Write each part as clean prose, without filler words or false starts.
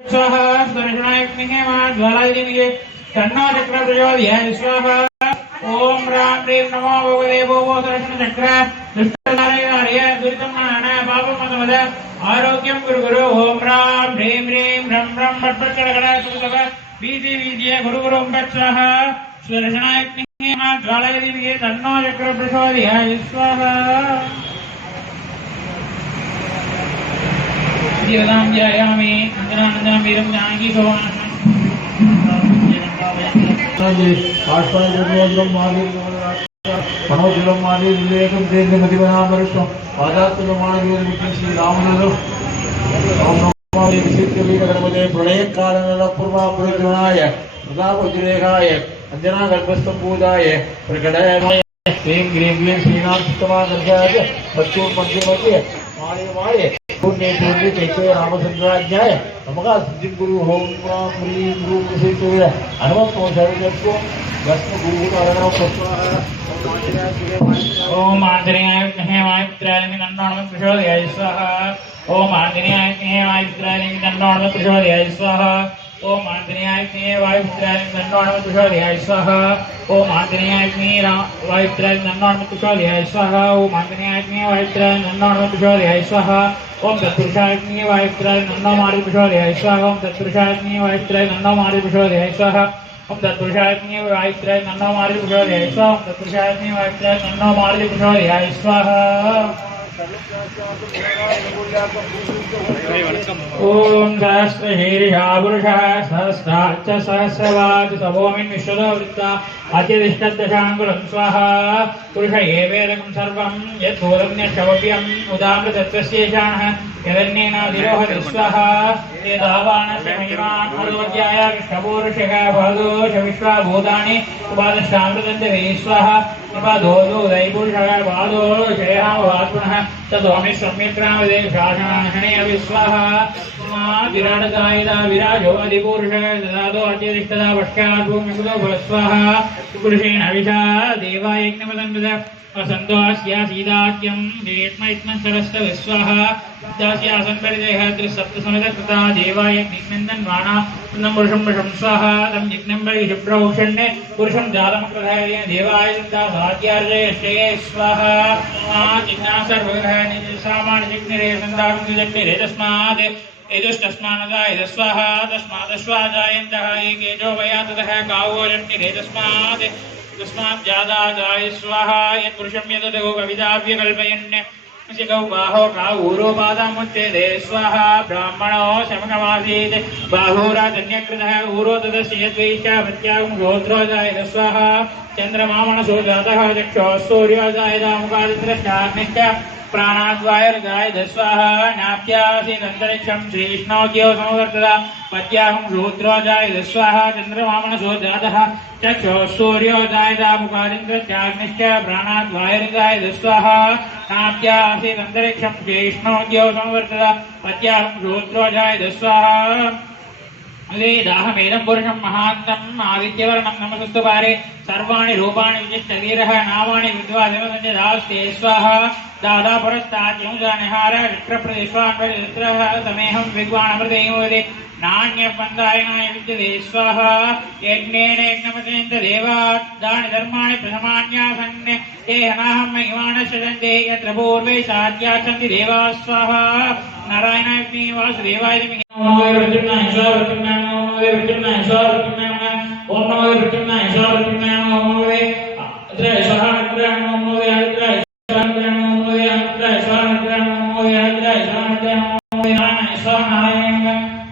स्वाहा स्वर्णाग्निः महाज्वालाग्निः तन्नो चक्र प्रचोदयात् स्वाहा। ओम राम ह्रीं नमो भगवते भूवो दर्शन चक्र दुष्टनारायणार्य दुरितं नान पापमदमद आरोग्यं गुरु गुरु। ओम राम ह्रीं ह्रीं रं रं भट्टचक्रगणसुतव वीति वीर्य गुरु गुरुं गच्छः। स्वर्णाग्निः महाज्वालाग्निः तन्नो चक्र प्रचोदयात् स्वाहा। जीवनां जयामि अंजनानंदनं वीरं जानकी सोमनः मनोजलं मानी विवेकं तेजमतिवनामरुषं पादात्ममानवीरमुख्यं श्रीरामनलो ओम प्रलयकारणपूर्वापुरजनाय प्रतापज्रेखाय अंजनागर्भस्तंभूताय प्रकटयाय ह्रीं ग्रीं ग्लीं श्रीनाथस्तमागर्भाय सत्योर्मध्ये माये पुण्य पुण्य कैसे रामचंद्राध्याय नमः सिद्धि गुरु ओम राम ह्रीं गुरु कृष्ण हनुमत को भस्म गुरु अरणव प्रस्वाहा। ओम आंजनेयाय विद्महे वायुपुत्राय तन्नो हनुमत् प्रचोदयात् स्वाहा। ओम आंजनेयाय विद्महे वायुपुत्राय तन्नो हनुमत् प्रचोदयात् स्वाहा। ओम आंजनेयाय विद्महे वायुपुत्राय तन्नो हनुमत् प्रचोदयात् स्वाहा। ओम आंजनेयाय विद्महे वायुपुत्राय तन्नो हनुमत् प्रचोदयात् स्वाहा। ओम आंजनेयाय विद्महे वायुपुत्राय तन्नो हनुमत् प्रचोदयात् स्वाहा। ओम तत्पुरुषाय विद्महे वायुपुत्राय तन्नो मारुति प्रचोदयात् स्वाहा। ओम तत्पुरुषाय विद्महे वायुपुत्राय तन्नो मारुति प्रचोदयात् स्वाहा। ओम तत्पुरुषाय विद्महे वायुपुत्राय तन्नो मारुति प्रचोदयात् स्वाहा। ओम तत्पुरुषाय विद्महे वायुपुत्राय तन्नो मारुति प्रचोदयात् स्वाहा। ओम सहस्रशीर्षा पुरुषः सहस्राच्च सहस्रवात् सभोमिन् विश्वतो वृत्ता अत्यधिष्ठद्दशाङ्गुलं स्वाहा। पुरुष एवेदकं सर्वं यद्भूतं यच्छवप्यम् उदामृतत्वस्येषाणः यदन्येनाधिरोहति स्वाहा। यदावानस्य महिमान् अदोऽध्याय विष्णुपूरुषः भगदोष विश्वाभूतानि उपादश्चामृतन्ते वै स्वाहा। निपादोदो दैपुरुषः पादो जयावात्मनः तदोमि सम्यक्रामदे शासनाशने अविस्वाहा। विराटकायिदा विराजो अधिपुरुषः ददातो अत्यधिष्ठदा पश्चात् भूमिकुतो भवस्वाहा। पुरुषेण अविषा देवायज्ञमदन्विद वसन्तोऽस्यासीदाख्यं देत्मैत्मं सरस्तविस्वाहा। दास्यासन्परिदेह त्रिसप्तसमितकृता देवायज्ञिनन्दन्वाना तन्नं पुरुषं वशं स्वाहा। तं यज्ञं परिशुभ्रौषण्ये पुरुषं जातमकृतः देवाय दासाद्यार्जयश्चये स्वाहा। जिज्ञा सर्वग्रह निजसामान्यज्ञरे सन्दाविजग्निरे तस्मात् एतस्तस्मानदाय स्वाहा। तस्मादश्वाजायन्तः एकेजो वया ततः गावोजग्निरे तस्मात् जादागाय स्वाहा। यत्पुरुषं यददो कविताभ्य कल्पयन् गौ बाहो काऊरोपादामुच्यते स्वाहा। ब्राह्मणो शमनमासीत् बाहुराजन्यकृतः ऊरो तदस्य यद्वैश्चा प्रत्यागं गोत्रो जायते स्वाहा। चन्द्रमामणसो जातः चक्षुः सूर्यो जायतामुखादित्रश्चाग्निश्च प्राणाद्वायुर्गायते स्वाहा। नाप्यासीदन्तरिक्षं श्रीविष्णोद्यो समवर्तता पद्याहं रुद्रो जायते स्वाहा। चन्द्रमामणसो जातः चक्षुः सूर्यो जायतामुखादित्रश्चाग्निश्च प्राणाद्वायुर्गायते स्वाहा। नाप्यासीदन्तरिक्षं श्रीविष्णोद्यो समवर्तता पद्याहं रुद्रो जायते स्वाहा। वेदाहमेदं पुरुषं महान्तम् आदित्यवर्णं नमस्तु पारे सर्वाणि रूपाणि विशिष्टवीरः नामानि विद्वादिमसञ्जदास्ते स्वाहा। दादा पुरस्ताद्यमुजानिहार विक्रप्रदेश्वान्वरित्रः तमेहं विद्वानमृतेमोदे नान्यपन्दायनाय विद्यते स्वाहा। यज्ञेन यज्ञमतेन्द्र देवात् दानि धर्माणि प्रथमान्यासन् ते हनाहं महिमानश्चन्ते यत्र पूर्वे साध्याचन्ति देवाः स्वाहा। नारायणाय विद्महे वासुदेवाय धीमहि ओम नमो प्रद्युम्नाय स्वाहा। ओम नमो प्रद्युम्नाय स्वाहा। ओम नमो अद्राय स्वाहा। ओम नमो अद्राय स्वाहा। ओम नमो अद्राय स्वाहा। ओम नमो अद्राय स्वाहा। ओम नमो नारायणाय स्वाहा। नारायण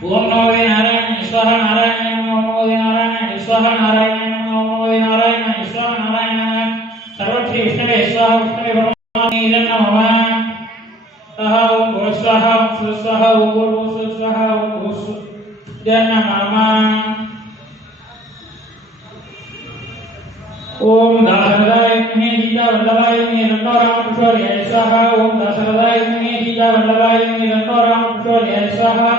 ओम नमो नारायणाय स्वाहा। नारायण ओम नमो नारायणाय स्वाहा। नारायण ओम नमो नारायणाय स्वाहा। नारायण सर्वश्री विष्णवे स्वाहा। विष्णवे परमात्मने नमः। ओम स्वाहा। ओम स्वाहा। ओम स्वाहा। ओम नमः। ओम दासरदाय विद्महे सीतावल्लभाय धीमहि तन्नो रामः प्रचोदयात् स्वाहा। ओम दासरदाय विद्महे सीतावल्लभाय धीमहि तन्नो रामः प्रचोदयात् स्वाहा।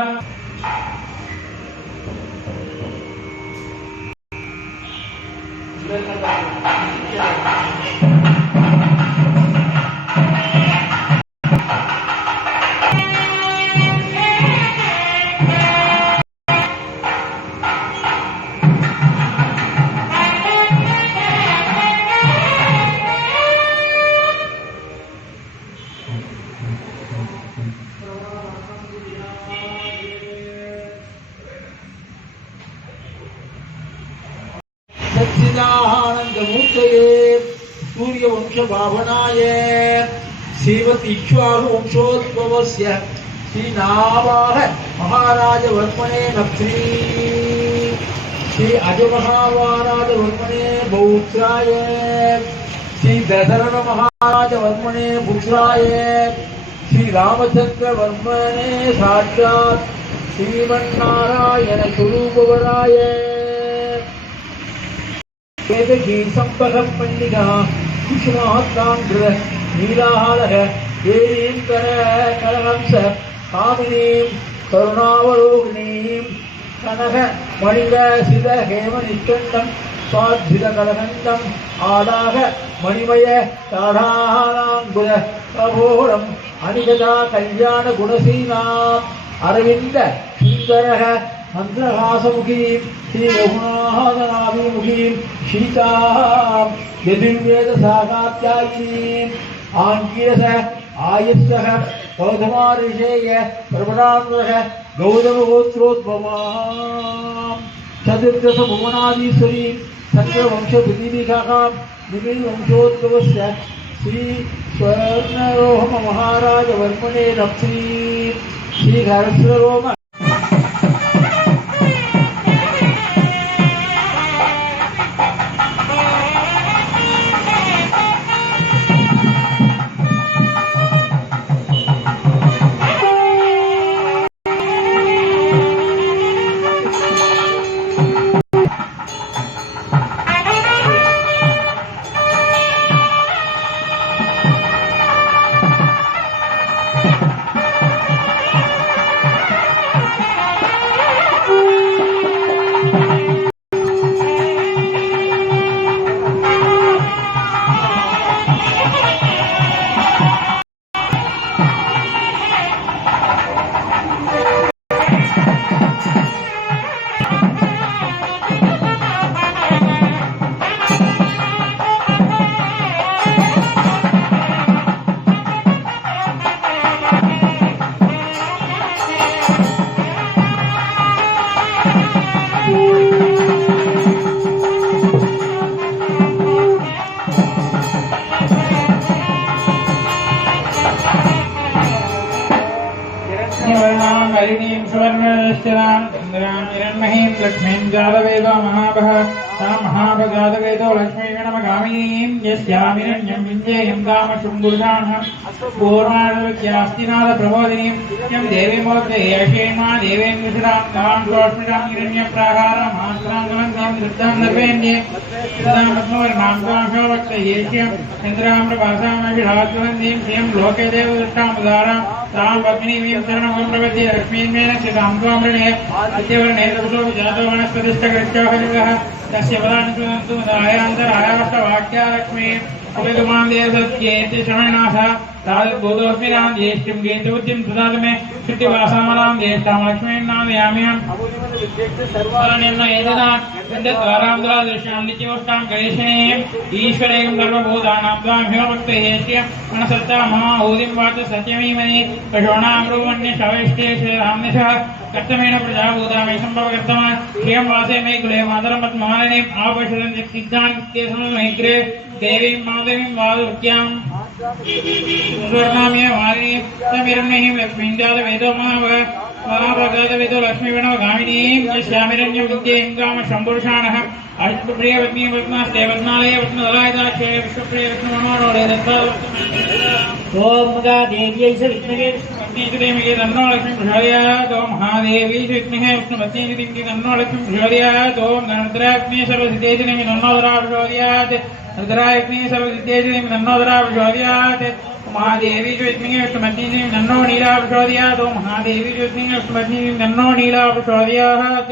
सच्चिदानन्दमूर्तये सूर्यवंशभावनाय श्रीमती इक्ष्वाकु वंशोद्भवस्य श्रीनावाह महाराजवर्मणे नक्षी श्री अजमहाराजवर्मणे बौत्राय श्री दशरथ महाराजवर्मणे पुत्राय श्री रामचंद्रवर्मणे साक्षात् श्रीमन्नारायण स्वरूपवराय वेदकी संपदः पंडिता कुसुमात्तांग्र नीलाहारः देवींकर कलहंस कामिनीं करुणावलोकनीं कनक मणिग सिद हेम निष्कण्डं स्वाद्भिद कलकण्डं आदाह मणिमय ताढ़ानांगुल अघोरम् अनिगता कल्याण गुणसीनाम् अरविंद सुंदरः मंत्रहासमुखीं श्री रघुनाथनाभिमुखीं सीतां यजुर्वेद सागात्यायिनीं आंगिरस आयुष्यः गौतमाऋषेय प्रबलान्वः गौतमगोत्रोद्भवां चतुर्दश भुवनाधीश्वरीं चक्रवंशप्रतिनिधिकां निमिषवंशोद्भवस्य श्री स्वर्णरोह महाराजवर्मणे नक्षी श्री हर्षरोम हरिणीं सुवर्णश्चरां चन्द्रां हिरण्महीं लक्ष्मीं जातवेदो महाभः सा महाभगातवेदो लक्ष्मी गणमगामिनीं यस्यामिरण्यं विञ्जेयं दाम शृङ्गुर्गाणः पूर्वाणविद्यास्तिनाथ प्रबोधिनीं यं देवीमूर्ते यशेमा देवेन्द्रशिरां तां सोष्मितां हिरण्यप्राहारमात्राङ्गलन्तीं दृष्टां नर्वेन्द्ये सुधामस्मवर्णां काशोवक्तयेष्यं चन्द्राम्रभासामभिषाद्वन्दीं श्रियं लोके देवदृष्टामुदारां तां पत्नीं शरणं प्रपद्ये लक्ष्मीन्मेन स्थितां त्वामृणे अद्यवर्णे तपसो विजातो वनस्पतिष्ठकृत्योहरिगः तस्य पदानुसुनन्तु आयान्तरायाष्टवाक्या लक्ष्मी उपगमान् देवसत्येति श्रवणनाथः तादद्भूतोऽस्मि नाम ज्येष्ठिं गीतवतीं सुधात मे श्रुतिवासामनां ज्येष्ठां लक्ष्मीं नामयाम्यहम् सर्वनिर्णयेदना द्वारां नित्यवष्टां गणेशनेयम् ईश्वरेयं सर्वभूतानां त्वामह्योभक्तयेत्य मनसत्ता महाहूतिं वाच सत्यमीमनि कषोणामृवण्य शवैष्टे श्रीरामनिशः कर्तमेन प्रजाभूतामे सम्भवकर्तमा श्रियं वासे मे कुले मातरं पद्मालिनीम् आपश्यदं सिद्धान् कृत्यसममैग्रे देवीं माधवीं वादुर्क्याम् स्वर्णाम्य वारिणीं समिरण्महीं लक्ष्मीं जातवेदो महाभगातवेदो लक्ष्मीगणमगामिनीं यस्यामिरण्यं विद्येयं कामशम्भुरुषाणः अष्टप्रियवत्नीं वत्नास्ते वत्नालये वत्नदलायदाक्षे विश्वप्रिय विष्णुमनोरोढे दत्ता ओम मगा देव्यै च विद्महे विष्णुपत्नीं तन्नो लक्ष्मी प्रचोदयात् ओम महादेवी च विद्महे विष्णुपत्नीं तन्नो लक्ष्मी प्रचोदयात् ओम गणद्राग्ने सर्वसिद्धेश्वरीं तन्नो दरा प्रचोदयात् रुद्राग्ने सर्वसिद्धेश्वरीं तन्नो दरा प्रचोदयात् महादेवी च विद्महे विष्णुपत्नीं तन्नो नीला प्रचोदयात् ओम महादेवी च विद्महे विष्णुपत्नीं तन्नो नीला प्रचोदयात्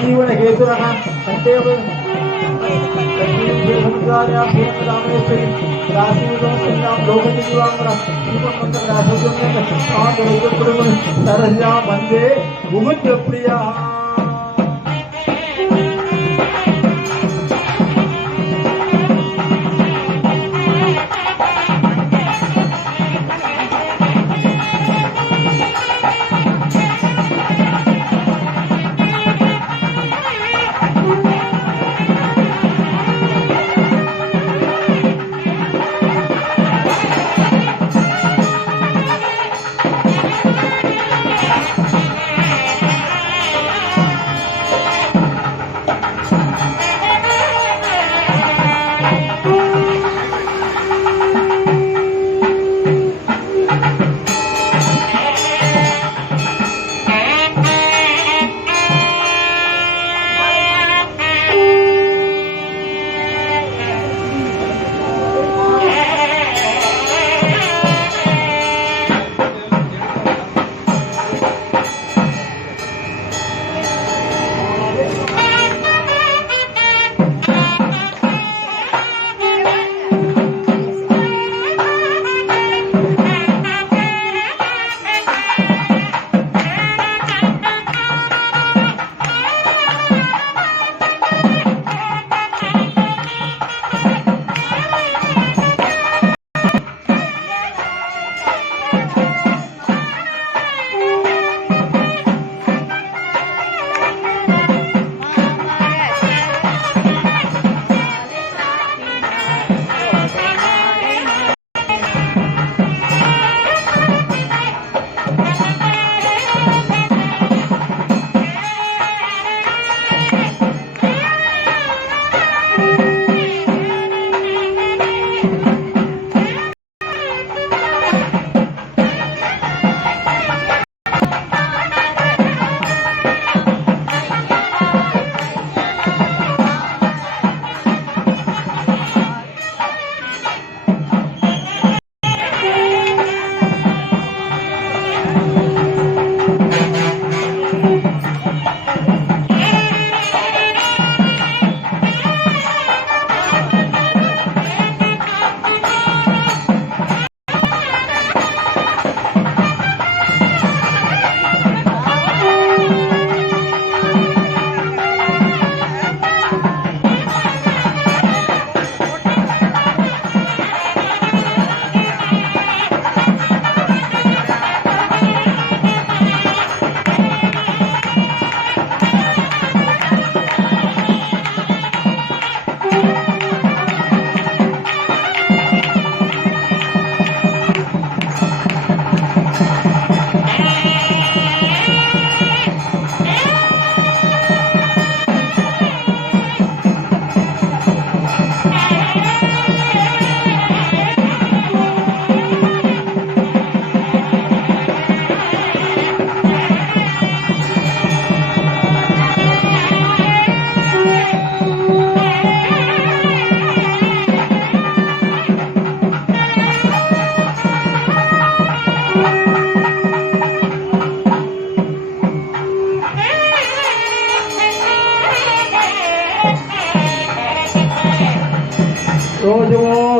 जीवन हेतु वंदे भूमि प्रिया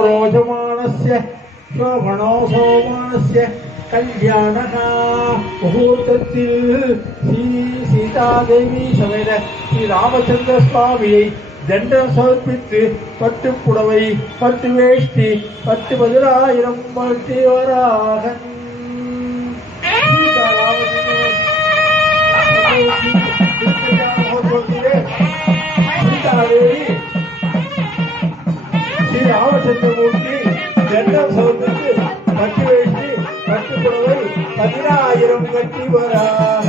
रोजमानस्य शोभनो सोमानस्य கல்யாணகா முகூர்த்தத்தில் ஸ்ரீ சீதாதேவி சமேத ஸ்ரீ ராமச்சந்திர சுவாமியை தண்டம் சமர்ப்பித்து பட்டு புடவை பட்டு வேஷ்டி 10,000 பட்டு வராகன் சீதாதேவி ஸ்ரீ ராமச்சந்திரமூர்த்தி தண்டம் சமர்ப்பித்து பட்டு வேஷ்டி பட்டு புடவை 10,000 கட்டி வராக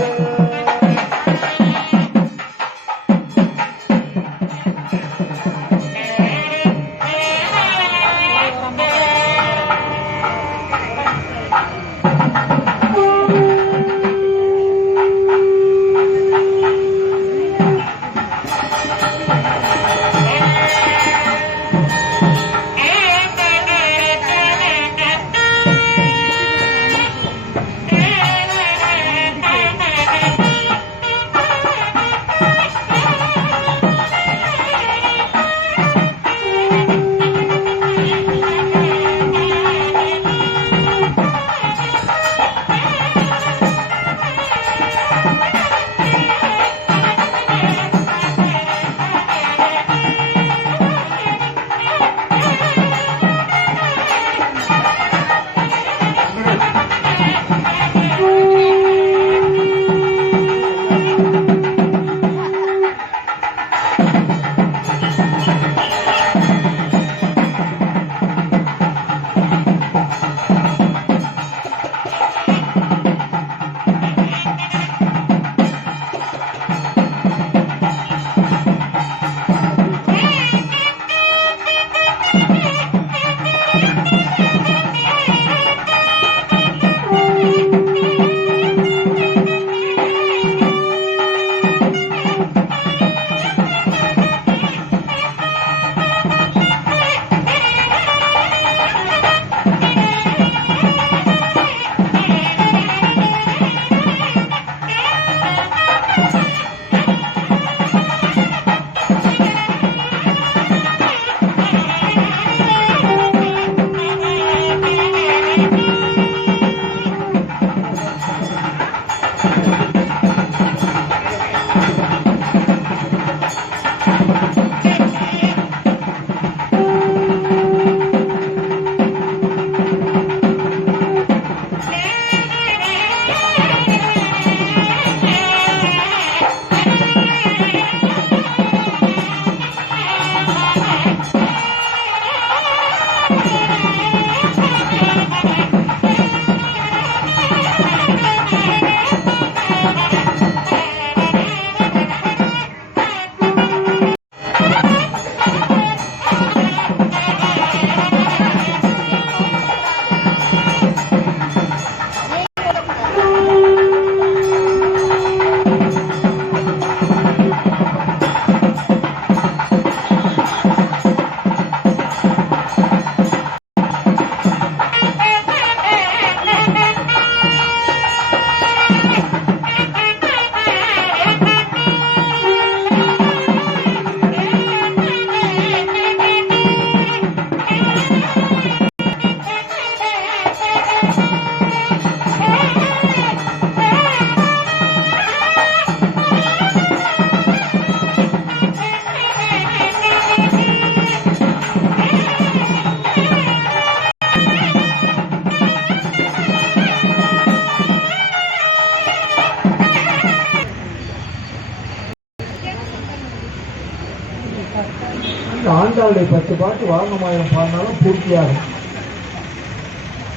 ஆண்டாளுடைய 10 பாட்டு வாரணமாயிரம் பாடினாலும் பூர்த்தியாகும்.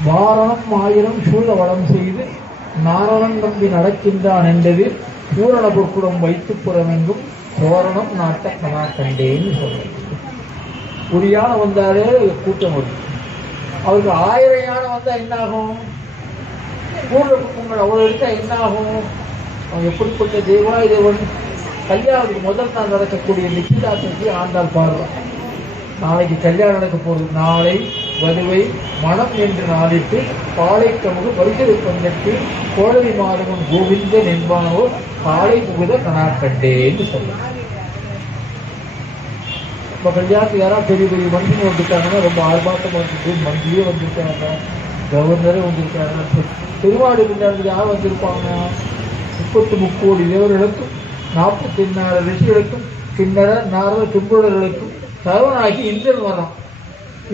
வாரணம் 1000 சூழ வளம் செய்து நாரணன் நம்பி நடக்கின்றான் என்றது பூரண பொற்குடம் வைத்து புறமெங்கும் தோரணம் நாட்ட கனா கண்டேன்னு சொல்றேன். ஒரு யானை வந்தாலே கூட்டம் வரும். அவருக்கு 1000 யானை வந்தா என்ன ஆகும்? பூர்ண பொற்குங்கள் அவ்வளவு எடுத்தா என்ன ஆகும்? அவன் எப்படிப்பட்ட தேவாய் தேவன். கல்யாணத்துக்கு முதல் நாள் நடக்கக்கூடிய நிச்சயதார்த்தத்தை ஆண்டாள் பாடுறான். நாளைக்கு கல்யாணம் நடக்க போகுது. நாளை வதுவை மனம் என்று நாளிட்டு பாலை கமுகு பரிசு பந்தற்கு கோடலி மாதவன் கோவிந்தன் என்பானோ காலை புகுத கனாக்கண்டேன்னு சொல்லுவாங்க. இப்போ கல்யாணத்துக்கு யாராவது பெரிய பெரிய மனுஷங்க வந்துட்டாங்கன்னா ரொம்ப ஆர்ப்பாட்டமாக இருக்குது. மந்திரியே வந்திருக்காங்க, கவர்னரே வந்திருக்காங்க, பெருமாடு பின்னாடி யார் வந்திருப்பாங்க? 33 கோடி தேவர்களுக்கும் 46 ரிஷிகளுக்கும் கிண்ணற நாரத கிம்புடர்களுக்கும் சரவனாகி இந்திரன் வரான்.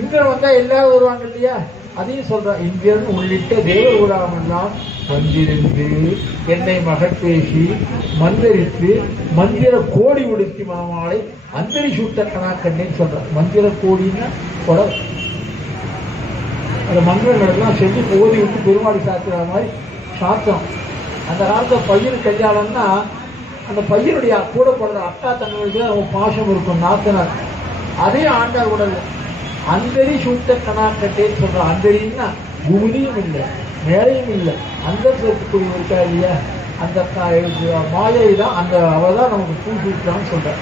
இந்திரன் வந்தா எல்லாரும் வருவாங்க இல்லையா? அதையும் சொல்றான். இந்திரன் உள்ளிட்ட தேவர் ஊராமெல்லாம் வந்திருந்து என்னை மகள் பேசி மந்திரித்து மந்திர கோடி உடுத்தி மாமாலை அந்தரி சூட்ட கணாக்கண்ணேன்னு சொல்றான். மந்திர கோடின்னா குடல். அந்த மந்திரங்களெல்லாம் செஞ்சு ஓதி விட்டு பெருமாடி சாத்துற மாதிரி சாத்தம். அந்த காலத்தில் பையன் கல்யாணம்னா அந்த பையனுடைய கூட போடுற அக்கா தங்களுக்கு அவன் பாசம் இருக்கும், நாத்தனார். அதே ஆண்டார் உடல் அந்தரி சூட்ட கணாக்கட்டேன்னு சொல்றான். அந்தரின்னா பூமியும் இல்லை மேலையும் இல்லை, அந்த சேர்த்துக்குரிய இருக்கா இல்லையா? அந்த மாயை தான், அந்த அவ தான் நமக்கு பூ சூட்டான்னு சொல்றான்.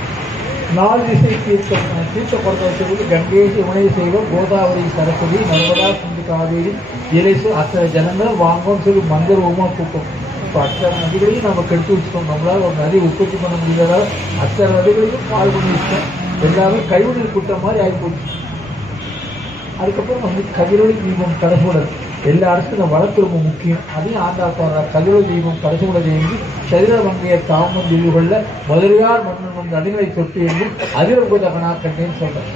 4 திசை தீர்த்த பொறுத்த வச்சதுக்கு கங்கேஷ் உணை செய்வோம், கோதாவரி சரஸ்வதி நர்மதா சிந்து காவேரி இலேசு அத்தனை ஜனங்கள் வாங்கன்னு சொல்லி மந்திரமாக கூட்டம். இப்போ அத்தனை நதிகளையும் நம்ம கெடுத்து வச்சுட்டோம். நம்மளால் ஒரு நதி உற்பத்தி பண்ண முடியாதால் அத்தனை நதிகளையும் பால் பண்ணி வச்சோம். எல்லாமே கைவிடல் கூட்டம் மாதிரி ஆகிப்போச்சு. அதுக்கப்புறம் வந்து கதிரொலி தீபம் கடைசூடல் எல்லா அரசுக்கும் வழக்கு ரொம்ப முக்கியம். அதையும் ஆண்டாள் போடுறார். கதிரொலி தீபம் கடைசூட தேங்கி சதிர வங்கைய தாமம் தில்லுகொள்ள மதுரையார் மன்னன் வந்து அடிகளை தொட்டு என்றும் அதிரபூத கணாக்கண்ணேன்னு சொல்கிறேன்.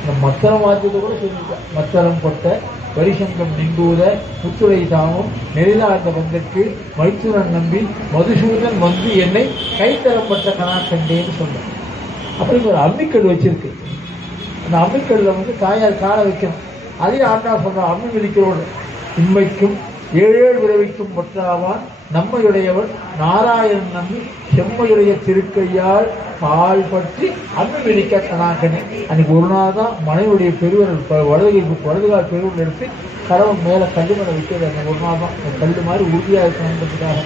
இந்த மத்தரம் வாத்தியத்தை கூட சொல்லியிருக்கேன். மத்தரம் கொட்ட வரிசங்கம் நிம்பூத புத்துரை தாமம் நெறிலார்ந்த வந்தற்கு மைத்துரன் நம்பி மதுசூதன் வந்து என்னை கைத்தரப்பட்ட கணாக்கண்டேன்னு சொல்கிறேன். அப்படி ஒரு அம்மிக்கல் வச்சிருக்கு. அந்த அம்மிக்கல்ல வந்து தாயார் காலை வைக்கணும். அதே ஆண்டா சொல்ற அம்மி விதிக்கிறோடு இன்மைக்கும் 7 விளைவிக்கும் ஒற்றாவான் நம்மையுடையவன் நாராயணன் நம்பி செம்மையுடைய திருக்கையால் பால் பற்றி அம்மி விதிக்க கணாக்கணி. அன்னைக்கு ஒரு நாள் தான் மனைவியுடைய பெருவரல் வலதுகால் பெருவரல் எடுத்து கடவுள் மேலே கல்லு மேலே வைக்கிறது. அந்த ஒரு நாள் தான் கல்லு மாதிரி உறுதியாக இருக்கணுன்றதுக்காக.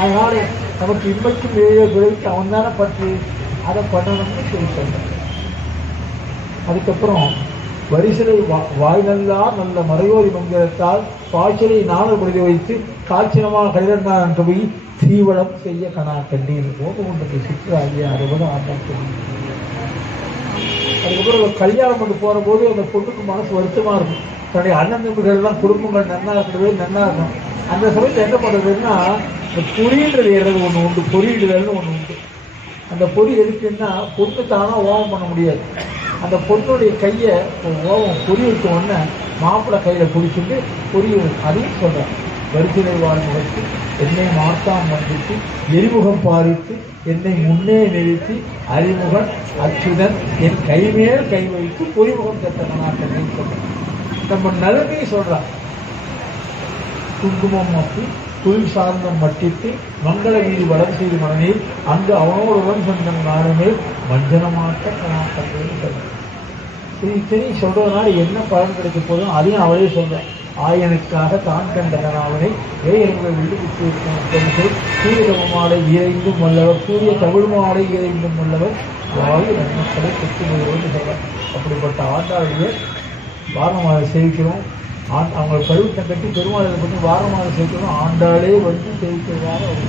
அதனால நமக்கு இன்மைக்கும் 7 விளைவிக்கு அவன் தானே பற்றி அதை பண்ணணும்னு சொல்லி சொல்றேன். அதுக்கப்புறம் வரிசலை வாய் நல்லா நல்ல மறையோதி மந்திரத்தால் பாய்ச்சலை நாளை முடிதி வைத்து காய்ச்சலமாக கலிரண்டான் என்று போய் தீவனம் செய்ய கணா கண்டீர் ஓகமுண்டத்தை சிற்றாகிய 60 ஆண்டாம் சொல்லி. அதுக்கப்புறம் ஒரு கல்யாணம் பண்ணி போகிற போது அந்த பொண்ணுக்கு மனசு வருத்தமாக இருக்கும். தன்னுடைய அண்ணன் தம்பிகள்லாம் குடும்பங்கள் நன்னா இருக்கிறது நன்னா இருக்கும். அந்த சமயத்தில் என்ன பண்ணுறதுன்னா இந்த பொறியிடுறது ஏறது ஒன்று உண்டு, பொறியிடுதல்னு ஒன்று உண்டு. அந்த பொறி எதுக்குன்னா பொண்ணு தானாக ஓவம் பண்ண முடியாது. அந்த பொண்ணுடைய கையை ஓவம் பொறி வைக்க உடனே மாப்பிள்ளை கையில் பிடிச்சிட்டு பொறியும் அதையும் சொல்கிறேன். வரிசலை வாழ்முகத்து என்னை மார்த்தாம் வந்துட்டு எரிமுகம் பாரித்து என்னை முன்னே நிறுத்தி அறிமுகன் அச்சுதன் என் கைமேல் கை வைத்து பொறிமுகம் தட்டனாட்டன்னு சொல்கிறேன். நம்ம நலுமையை சொல்கிறான். குங்குமம் அப்படி குளிர் சார்ந்தம் மட்டித்து மங்கள வீதி வளம் செய்து மனநீர் அங்கு அவனோடுடன் சொந்தம் நாடுமே மஞ்சனமாட்ட கணாக்கன்னு சொல்றேன். இது இத்தனை சொல்றதுனால என்ன பலன் கிடைக்க போதும் அதையும் அவளே சொல்றேன். ஆயனுக்காக தான் கண்ட கணாவனை எங்கள் விட்டு விட்டு இருக்கணும். சூரிய மாலை இறைந்தும் வல்லவர் சூரிய தமிழ் மாலை இறைந்தும் வல்லவர் வாயு நன்மக்களை பெற்று வருவது சொல்றேன். அப்படிப்பட்ட ஆண்டாளியை வாரமாக சேவிக்கிறோம். அவங்க பருவத்தை கட்டி பெருமாளை பண்ணி வாரமாக சேர்க்கணும். ஆண்டாளே வந்து சேவிக்கிறதாக ஒரு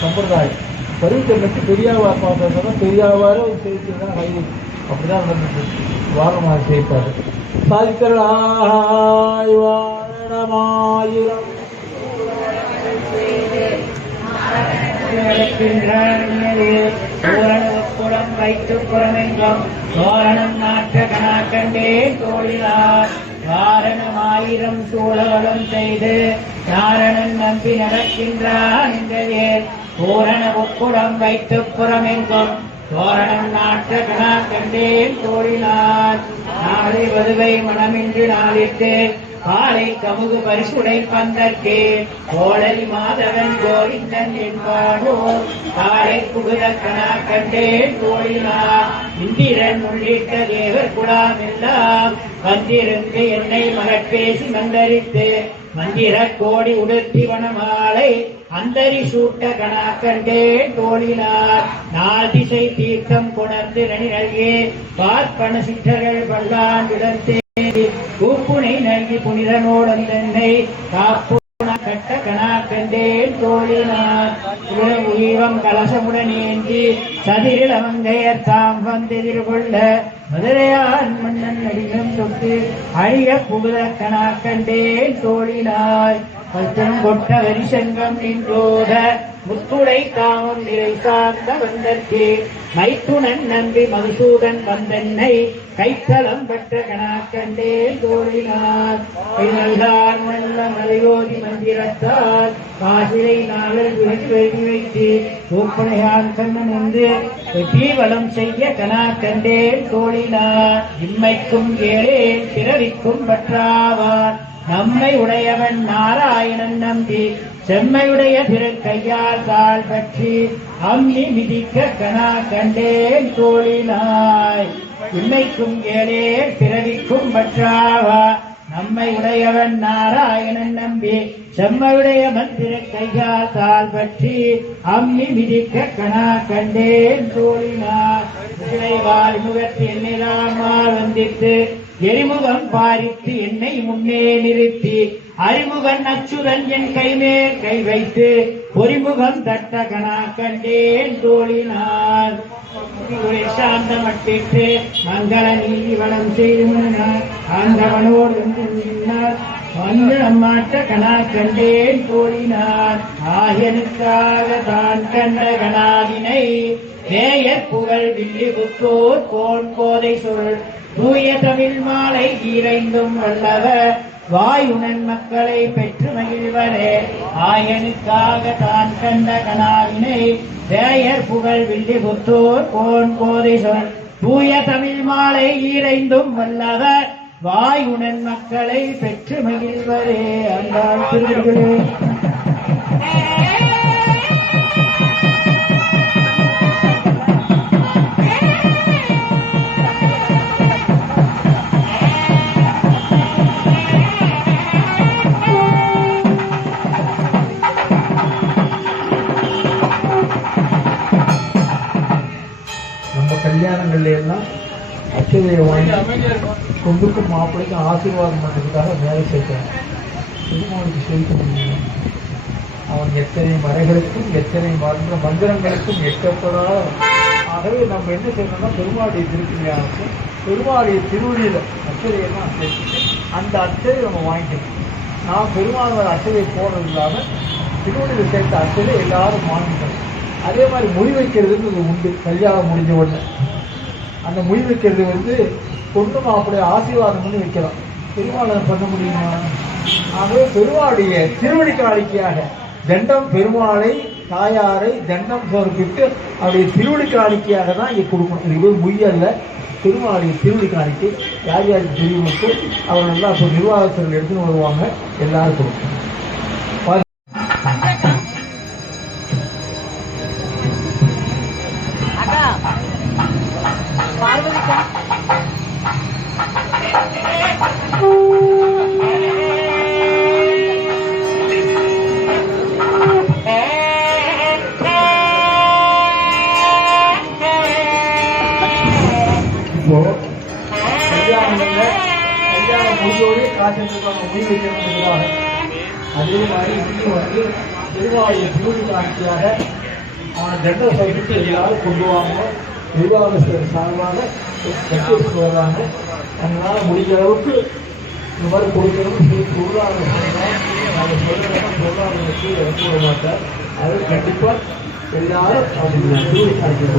சம்பிரதாயம். பருவத்தை கட்டி பெரியாவா பார்க்கறதா பெரியாவாரே ஒரு சேவிக்கிறதா ஹைலைட். அப்படிதான் நடந்துட்டு வாரமாக சேர்ப்பாரு. சாதித்தராய் வாரணமாயிரம் குளம் வைத்து புறமெங்கும் தோரணம் நாட்ட கணாக்கண்டே தோழினார் காரணம் 1000 சூழலும் செய்து நாரணன் நம்பி நடக்கின்றான் என்றே பூரண உக்குடம் வைத்து புறமெங்கும் தோரணம் நாட்ட கணாக்கண்டேன் தோழினார். நாளை வதுவை மனமின்றி நாளிட்டு காலை கமுகு பரிசுடை பந்தற்கே கோளரி மாதவன் கோவிந்தன் என்பானோர் காலை புகுத கணாக்கண்டேன் தோழினார். இந்திரன் உள்ளிட்ட தேவர் குலாம் எல்லாம் வந்திருந்து என்னை மகட்பேசி மந்தரித்து மந்திர கோடி உடுத்தி வனமாலை அந்தரி சூட்ட கணாக்கண்டே தோழினார். 4 திசை தீர்த்தம் கொணர்ந்து நனி நல்கே பார்ப்பன சிற்றர்கள் பல்லாண்டிடத்தே கூப்புனை நல்கி புனிதனோடன் தன்னை காப்பு கட்ட கணாக்கண்டேன் தோழினார். உயிரம் கலசமுடன் ஏந்தி சதிரில் அமங்கையர் தாம் வந்தெதிர்கொள்ள மதுரையான் மன்னன் அடிகம் தொட்டு அழிய புகுத கணா கண்டேன் தோழினாய் பல்தம் கொட்ட வரிசங்கம் நின்றோத முத்துடை காமம் நிறை சார்ந்த வந்தற்கு மைத்துனன் நம்பி மதுசூதன் வந்தென்னை கைத்தலம் பெற்ற கணா கண்டேன் தோழினார் நல்கார் நல்ல மலையோதி மந்திரத்தால் காசிலை நாளல் வெற்றி வைத்து தூப்பனையான் கண்ணன் வந்து தீவலம் செய்ய கணா கண்டேன் தோழினார் இம்மைக்கும் ஏழேன் பிறவிக்கும் பற்றாவான் நம்மை உடையவன் நாராயணன் நம்பி செம்மையுடைய திருக்கையால் கால் பற்றி அம்மி மிதிக்க கணா கண்டேன் தோழினாய் இம்மைக்கும் ஏழே பிறவிக்கும் பற்றாவா நம்மை உடையவன் நாராயணன் நம்பி செம்மையுடைய மந்திர கையால் கால் பற்றி அம்மி மிதிக்க கணா கண்டேன் தோழினார் முகத்தில் என்னைதாமால் வந்தித்து எரிமுகம் பாரித்து என்னை முன்னே நிறுத்தி அறிமுகன் அச்சுதன் என் கைமேல் கை வைத்து பொறிமுகம் தட்ட கணா கண்டேன் தோழினார் சாந்த மட்டிட்டு மங்கள நீதி வளம் செய்து ஆண்டவனோடு வந்து நம்மாற்ற கணா கண்டேன் தோழினார் ஆயனுக்காக தான் கண்ட கணாவினை நேயர் புகழ் வில்லி புத்தோர் கோன் கோதை சொல் தூய தமிழ் மாலை ஈரைந்தும் வல்லவர் வாயுணன் மக்களை பெற்று மகிழ்வரே ஆயனுக்காக தான் கண்ட கணாவினை தேயர் புகழ் வில்லி புத்தோர் கோன் கோதை சொல் தூய தமிழ் மாலை ஈரைந்தும் வல்லவர் வாயுணன் மக்களை பெற்று மகிழ்வரே அன்பால் திருவர்களே. கல்யாணங்கள்ல எல்லாம் அச்சதையை வாங்கி கொண்டுக்கும் மாப்பிள்ளைக்கும் ஆசீர்வாதம் பண்ணுறதுக்காக வேலை சேர்க்கிறான். பெருமாளுக்கு செலுத்த முடியும். அவன் எத்தனை மறைகளுக்கும் எத்தனை மந்திரங்களுக்கும் எட்டப்படாத. ஆகவே நம்ம என்ன செய்யணும்னா பெருமாளுடைய திருப்பதியானது பெருமாளுடைய திருவடியில் அச்சதையெல்லாம் சேர்த்து அந்த அச்சதை நம்ம வாங்கிக்கணும். நான் பெருமாள் அச்சதை போடுறது இல்லாமல் திருவடியில் சேர்த்த அச்சதை எல்லாரும் வாங்கிக்கணும். அதே மாதிரி மொழி வைக்கிறதுன்னு உண்டு. கல்யாணம் முடிஞ்ச உடனே அந்த மொழி வைக்கிறது பொண்ணு மாப்பிள்ளைய ஆசீர்வாதம் பண்ணி வைக்கலாம். பெருமாள் பண்ண முடியுமா? ஆகவே பெருமாளுடைய திருவடி காணிக்கையாக தண்டம் பெருமாளை தாயாரை தண்டம் சமர்ப்பித்து அவருடைய திருவடி காணிக்கையாக தான் இங்கே கொடுக்கணும். இது மொய்யல்ல, பெருமாளுடைய திருவடி காணிக்கை. யார் யாருக்கு தெரியுமோ அவர்களெல்லாம் இப்போ நிர்வாகத்தில் எடுத்துன்னு வருவாங்க, எல்லாரும் கொடுக்கணும். மொழியோடு காசெடுத்துக்கான மொழி வைக்கிறதுக்காக அதே மாதிரி இங்கே திருவாயுடைய திருவடி காட்சியாக அவனை தண்ட சைடுக்கு எல்லாரும் கொண்டு வாங்க. நிர்வாகஸ்தர் சார்பாக கட்டி வர்றாங்க. அதனால் முடிஞ்ச அளவுக்கு இந்த மாதிரி கொடுக்கணும்னு பொருளாதார நாங்கள் சொல்கிறோம். பொருளாதாரத்தை இறக்க விட மாட்டார். அது கண்டிப்பாக எல்லாரும் அவங்களுக்கு திருவடி காட்சி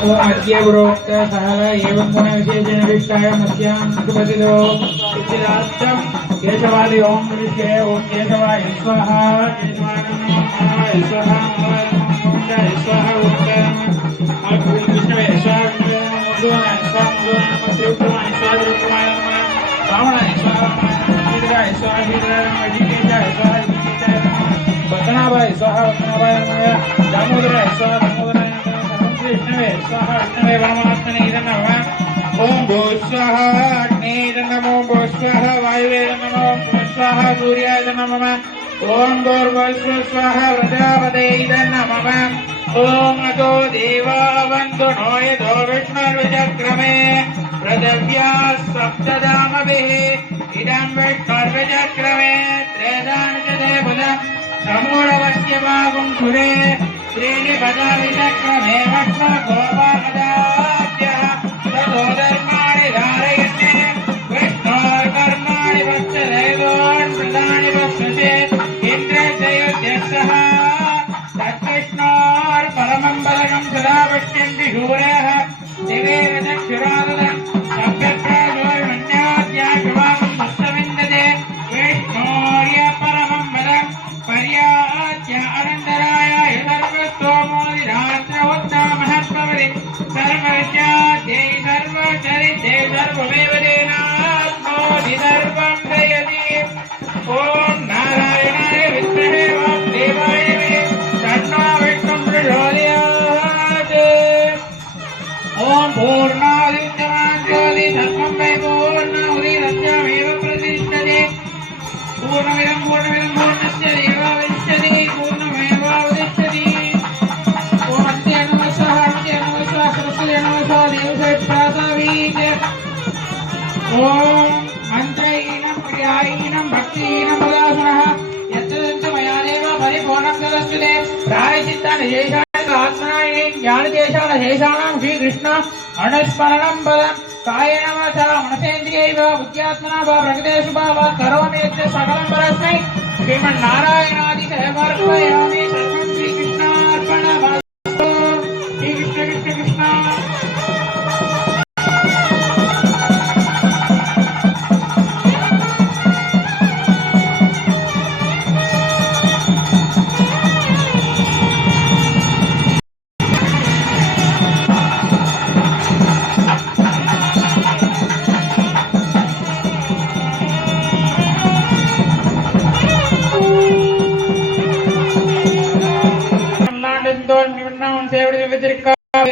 ओम अद्य प्रोक्त सहल एवं गुणविशेषेण विष्टाय मस्यां सुखपतितो सिद्धिदार्थं केशवादि ओम विष्टे ओम केशवाय स्वाहा केशवाय नमः स्वाहा स्वाहा ओम विष्णवे स्वाहा मुद्राय स्वाहा मुद्राय स्वाहा रावणाय स्वाहा शीतलाय स्वाहा शीतलाय अजिकेशाय स्वाहा अजिकेशाय वदनाभाय स्वाहा वदनाभाय नमः दामोदराय स्वाहा दामोदराय विष्णवे स्वाहा विष्णवे परमात्मने नमः ओम भूः स्वाहा अग्ने नमो भूः स्वाहा वायुवे नमो स्वाहा सूर्याय नमः ओम भूर्भुवः स्वाहा प्रजापते नमः ओम अतो देवावन्तु नो यतो विष्णुर्विचक्रमे पृथिव्या सप्तधामभिः इदं विष्णुर्विचक्रमे त्रेधानि च देवता समूढवस्य भागं सुरे त्रीणि पदाविचक्रमे वक्ष्मगोपापदाभ्यः ततो धर्माणि धारयन्ते विष्णोर्कर्माणि पश्यदैवान् प्रदानि पश्यते इन्द्रजयोध्यक्षः तत्कृष्णोर्परमं बलगं सदा पश्यन्ति शूरः दिवे चक्षुराददम् सभ्यप्राजोर्मन्याद्याभिवादं हस्तविन्दते विष्णोर्य परमं बलं पर्याच्य अनन्तराय सर्वस्तोमोदिरात्रवत्तामहत्पवति सर्वस्याद्यै सर्वचरिते सर्वमेव तेनात्मोदि सर्वं जयति ॐ नारायणाय विद्महे वासुदेवाय धीमहि तन्नो विष्णुः प्रचोदयात् ॐ पूर्णादित्यमान् ज्योति सर्वं वै पूर्णाहुति सत्यमेव प्रतिष्ठते पूर्णमिदं पूर्णस्य देवावतिष्ठति पूर्णमेवावतिष्ठति पूर्णस्य नमः सरस्वती नमः देवसे प्रासावीत ॐ मन्त्रहीनं क्रियाहीनं भक्तिहीनं उदासनः यत्तदन्तु मया देव परिपूर्णं तदस्तुते प्रायश्चित्तानि शेषाणि आत्मनायिनी ज्ञानदेशान् शेषाणां श्रीकृष्ण अनुस्मरणं पदं कायेन वाचा मनसेन्द्रियैव बुद्ध्यात्मना वा प्रकृतेषु वा करोमि यत् सकलं परस्मै श्रीमन्नारायणादिकर्मयामि सर्वं श्रीकृष्णार्पणमस्तु श्रीकृष्ण कृष्ण कृष्ण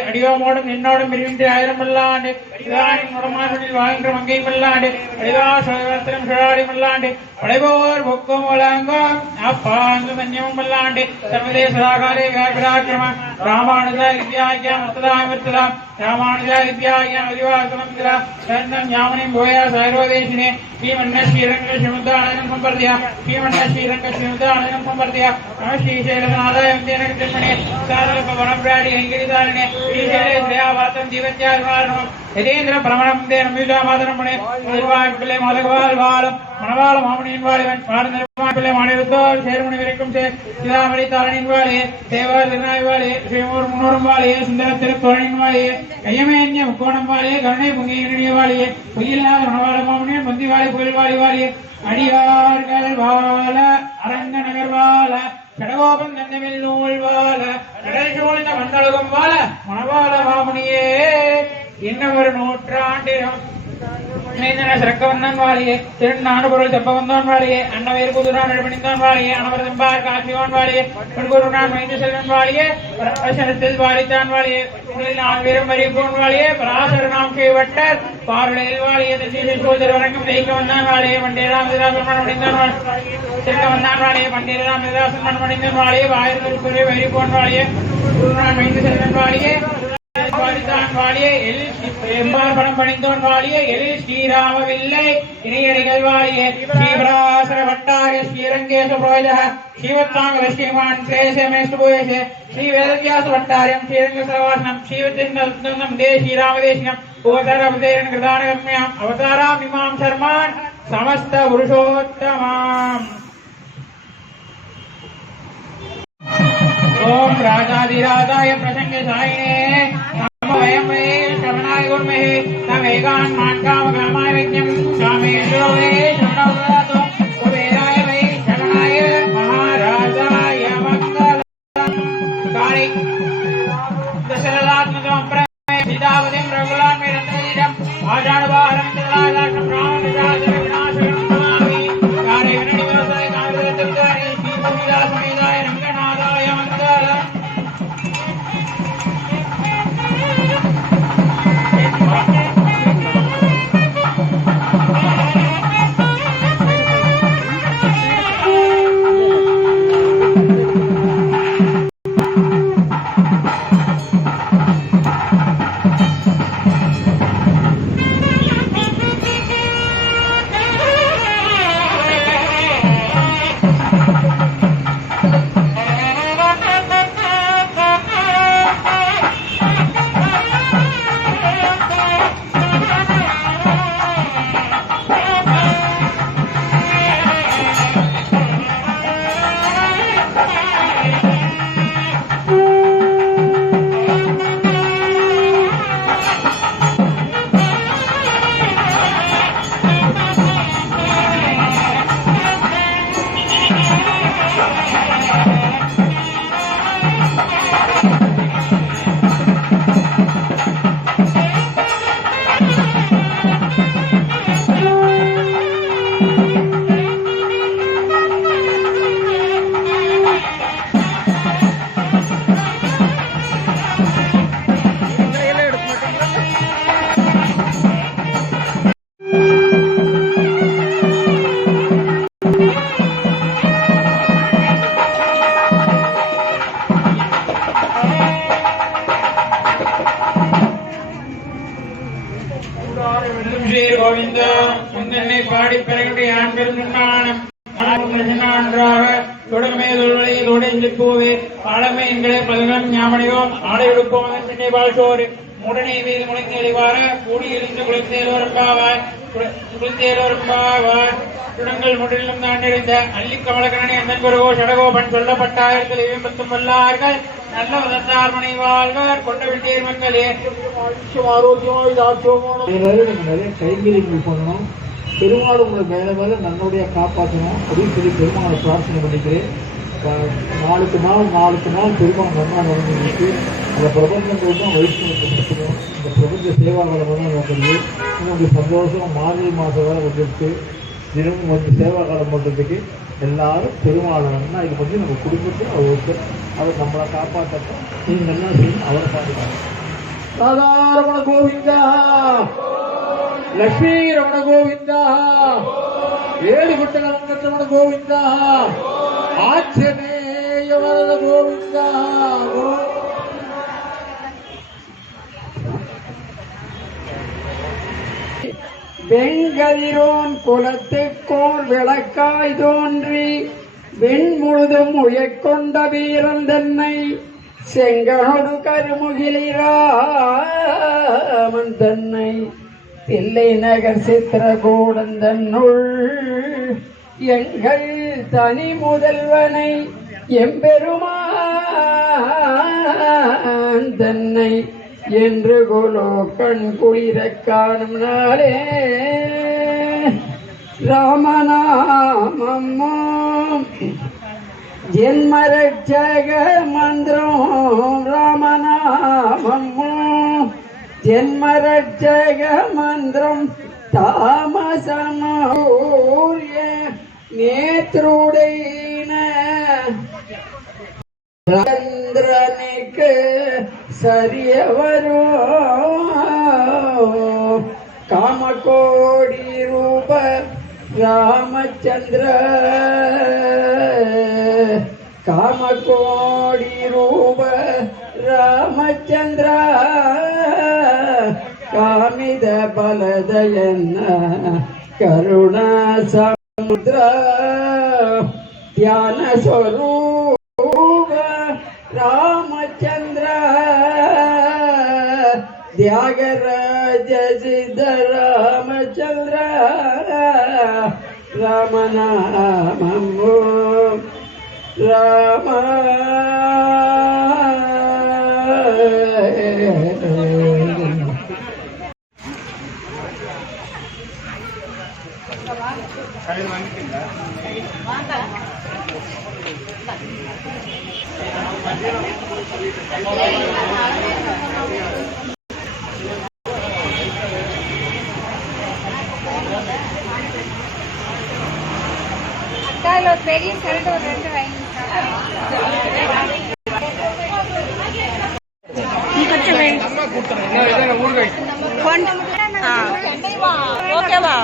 அடியோமோடும் என்னோடும் இருவின்றி ஆயிரம் மல்லாண்டு அடிதானின் முடமாசனில் வாழ்கின்ற மங்கை மல்லாண்டு அடிதா சோதரத்திலும் சுழாடி மல்லாண்டு படைபோர் பொக்கும் உலங்கும் அப்பாந்து மஞ்சமும் மல்லாண்டு சர்வதேச சதாகாரே வியாபிராக்கிரம ராமானுஜ வித்யாக்கியம் அர்த்ததாமிர்த்ததாம் ராமானுஜ வித்யாக்கியம் அதிவாசனம் திரா சரணம் ஞாமனிம் போயா சர்வதேசினே ஸ்ரீமன்ன ஸ்ரீரங்க ஸ்ரீமுத்தானந்தம் சம்பர்த்தியா ஸ்ரீமன்ன ஸ்ரீரங்க ஸ்ரீமுத்தானந்தம் சம்பர்த்தியா நம ஸ்ரீசைலநாதாயம் தேனக ஜன்மனே சாரலப வனப்பிராடி அங்கிரிதாரிணே ஸ்ரீசைலே ஸ்ரேயாபாத்தம் ஜீவத்யாதிவாரணம் யதேந்திர பிரமணம் தேனம் மீதாமாதனம் மனே மதுர்வாய் பிள்ளை மதகவால் வாழும் மணவாள மாமனியின் வாழிவன் பாரந்தர்வாய் பிள்ளை மாநிலத்தோர் சேர்மணி விரைக்கும் சிதாமணி தாரணியின் வாழியே தேவர் திருநாய் வாழியே ஸ்ரீமூர் முன்னோரும் வாழியே சுந்தர திருத்தோழனின் வாழியே கையமேன்ய முக்கோணம் வாழியே கருணை பொங்கிய வாழியே பொய்யில்லாத மணவாள மாமனியின் முந்தி வாழி புயல் வாழி வாழியே அடியார்கள் வாழ அரங்க நகர் வாழ கடகோபம் தந்தமில் நூல் வாழ கடல் சூழ்ந்த மண்டலகம் வாழ மணவாள மாமனியே இன்னொரு நூற்றாண்டிலும் சிறக்கவந்தான் வாழியே திருநாடுபொருள் செப்பவந்தான் வாழியே அன்னவேர் குதுரான் எழுபணிந்தான் வாழியே அனவரதம்பார் காசிவான் வாழியே குருகுருநான் மைந்து செல்வன் வாழியே பிரசனத்தில் வாழித்தான் வாழியே நான்வேரும் வரிப்போன் வாழியே பராசர நாம் செய்வட்டர் பார்வையில் வாழியே சோதர் வரங்கம் ஜெயிக்க வந்தான் வாழியே பண்டேராம் விதாசன் மணிந்தான் திருக்க வந்தான் வாழியே பண்டேராம் விதாசன் மணிந்தான் வாழியே வாயிரம் குறை வரிப்போன் வாழியே குருநான் மைந்து செல்வன் வாழியே வாழியே படம் பணிந்தோன் வாழியே எழில் ஸ்ரீராமவில்லை இணையடிகள் வாழியே ஸ்ரீபராசர பட்டாரிய ஸ்ரீரங்கேச புரோஜ ஸ்ரீவத்தாங்க ஸ்ரீமான் கிரேசமேஸ்து பூயசே ஸ்ரீ வேதவியாச பட்டாரியம் ஸ்ரீரங்க சரவாசனம் ஸ்ரீவத்திரம் தே ஸ்ரீராமதேசினம் அவதாரபதேரன் கிருதானகம்யாம் அவதாராம் இமாம் சர்மான் சமஸ்த புருஷோத்தமாம் ஓம் ராஜாதிராஜாய பிரசங்க சாயினே ஏகான் மான்காமகாமாய வைக்கம் காமேஸ்வரே சரணாவதாதோ குபேராய வை சரணாய மகாராஜாய மங்களம் காளி தசரதாத்மகம் பிரமே சீதாவதிம் ரகுலான்மே ரத்னதீரம் ஆஜானபாரம் தலாதாசம் ராமநிசாசர விநாசகம் நமாமி காளி வினடிதோசாய காவிரத்துக்காரி ஸ்ரீபூமிதா சமேதாய ரங்கநாதாய மங்களம் கோவிந்த முன்னென்னை பாடி பிறகு யான் பெருமானம் நன்றாக தொடர்மே தொழிலை போவே ஆழமே என்களே பல்கம் ஞாபகம் ஆடை எடுப்போம் சென்னை வாழ்சோறு உடனே மீது முளைத்து எளிவார கூடி எழுந்து குளித்தேலோரம்பாவாய் சுடங்கள் முற்றிலும் தான் நிறைந்த அள்ளி கமலகரணி அந்தன் குருவோ சடகோபன் சொல்லப்பட்டாயிரத்தில் இவம்பத்தும் வல்லார்கள் நல்ல உதத்தார் மனை வாழ்வார் கொண்ட விட்டீர் மக்களே நிறைய கைங்கரியங்கள் பண்ணணும். பெருமாள் உங்களை மேல மேல நன்னுடைய காப்பாற்றணும் அப்படின்னு சொல்லி பெருமாளை பிரார்த்தனை பண்ணிக்கிறேன். நாளுக்கு நாள் பெருமாள் நன்னா நடந்துருக்கு. அந்த பிரபஞ்சங்கள் தான் வைஷ்ணவத்தை நடத்தணும். இந்த பிரபஞ்ச சேவாகாலம் தான் நடக்குது. உங்களுக்கு சந்தோஷம் மார்கழி மாதம் வேலை வந்துருக்கு. தினமும் வந்து சேவாகாலம் பண்ணுறதுக்கு எல்லாரும் பெருமாளை நன்னா இது பண்ணி நம்ம குடும்பத்தில் அவர் நம்மளை காப்பாற்றட்டும். நீங்கள் என்ன செய்யணும் அவரை பாதுகாக்கணும். ராதாரமண கோவிந்தா, லட்சுமி ரமண கோவிந்தா, ஏழுகுட்ட ரமண கோவிந்தா, ஆச்சனேய வரத கோவிந்தா. வெண்கதிரோன் குலத்துக்கோர் விளக்காய் தோன்றி வெண்முழுதும் உயக்கொண்ட வீரன் தன்னை செங்கனொடு கருமுகிலிராமன் தன்னை தில்லை நகர் சித்திரகூடன் தன்னுள் எங்கள் தனி முதல்வனை எம்பெருமான் தன்னை என்று கோலோ கண் குளிர காணும் நாளே ராமநாமம் ஜென்மரட்சக மந்திரம் ராமநாமம் ஜென்மரட்சக மந்திரம் தாமசமூர்ய நேத்ருடைன சந்திரனுக்கு சரிய வரும் காமகோடி ரூப ராமச்சந்திர காமகோடி ரூப ராமச்சந்திர காமித பலதயன்ன கருணா சமுದ್ರ ಧ್ಯಾನ ಸ್ವರೂಪ ರಾಮಚಂದ್ರ ತ್ಯಾಗರಾಜ ಸಿದ್ಧ ರಾಮಚಂದ್ರ ರಾಮನಾಮೋ ರಾಮ அக்கால ஒரு பெரிய சரடு ஒரு 2 வாங்கி ஓகேவா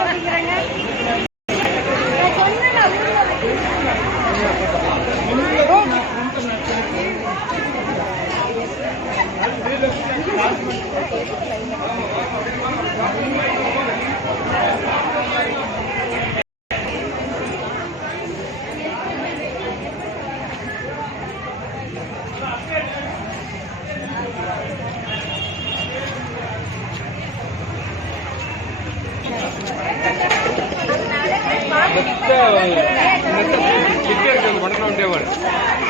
மனசில் வண்டியே